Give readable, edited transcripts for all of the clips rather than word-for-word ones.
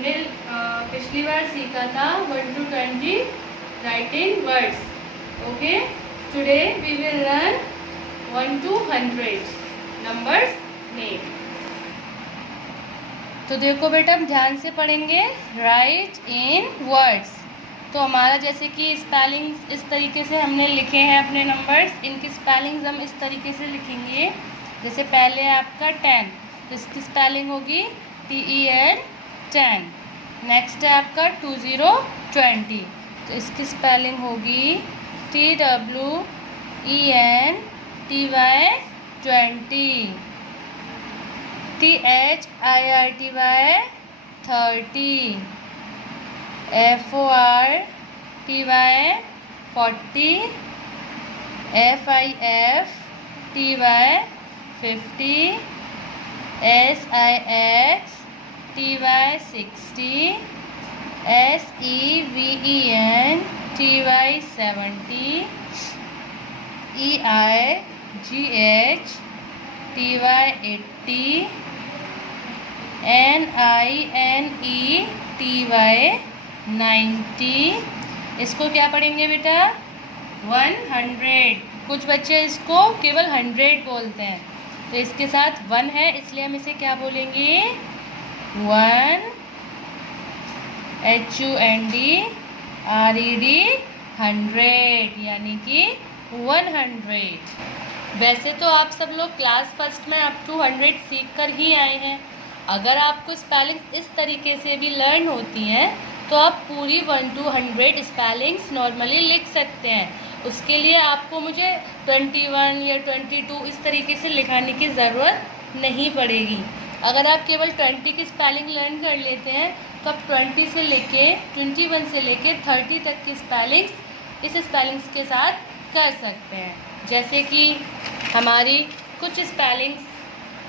हमने पिछली बार सीखा था 1 to 20 writing words. Okay, today we will learn 1 to 100 numbers name. तो देखो बेटा, हम ध्यान से पढ़ेंगे. Right in words. तो हमारा जैसे कि स्पेलिंग्स इस तरीके से हमने लिखे हैं अपने नंबर्स, इनकी स्पेलिंग्स हम इस तरीके से लिखेंगे. जैसे पहले आपका 10, तो इसकी स्पेलिंग होगी TEN 10. नेक्स्ट है आपका 20 तो इसकी स्पेलिंग होगी TWENTY 20. THIRTY 30. FORTY 40. FIFTY 50. SIXTY 60. SEVENTY 70. EIGHTY 80. NINETY 90. इसको क्या पढ़ेंगे बेटा? 100. कुछ बच्चे इसको केवल 100 बोलते हैं, तो इसके साथ 1 है इसलिए हम इसे क्या बोलेंगे? 1 HUNDRED 100, यानी कि 100. वैसे तो आप सब लोग क्लास फर्स्ट में अप टू 100 सीख कर ही आए हैं. अगर आपको स्पेलिंग्स इस तरीके से भी लर्न होती हैं तो आप पूरी 1 to 100 स्पेलिंग्स नॉर्मली लिख सकते हैं. उसके लिए आपको मुझे 21 या 22 इस तरीके से लिखाने की ज़रूरत नहीं पड़ेगी. अगर आप केवल 20 की स्पेलिंग लर्न कर लेते हैं तो आप 20 से लेके 21 से लेके 30 तक की स्पेलिंग्स इस स्पेलिंग्स के साथ कर सकते हैं. जैसे कि हमारी कुछ स्पेलिंग्स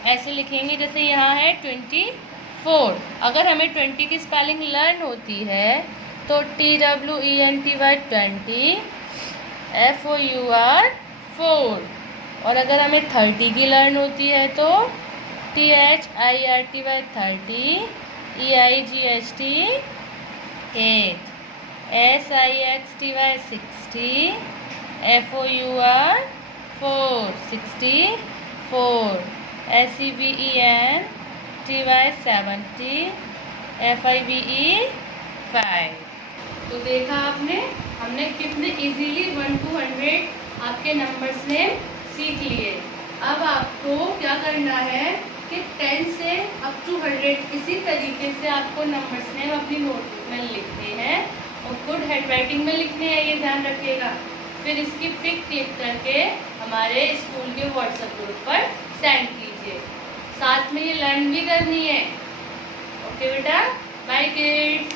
ऐसे लिखेंगे, जैसे यहाँ है 24. अगर हमें 20 की स्पेलिंग लर्न होती है तो TWENTY 20, FOUR 4. और अगर हमें 30 की लर्न होती है तो THIRTY 30, EIGHT 8, SIXTY 60, FOUR 4 64, SEVENTY 70, FIVE 5. तो देखा आपने, हमने कितने इजीली 1 to 100 आपके नंबर्स ने सीख लिए. अब आपको क्या करना है कि 10 से अप टू 100 इसी तरीके से आपको नंबर्स ने अपनी नोटबुक में लिखने हैं और गुड हैंडराइटिंग में लिखने हैं, ये ध्यान रखिएगा. फिर इसकी पिक क्लिक करके हमारे स्कूल के व्हाट्सएप ग्रुप पर सेंड कीजिए. साथ में ये लर्न भी करनी है. ओके बेटा, बाय किड्स.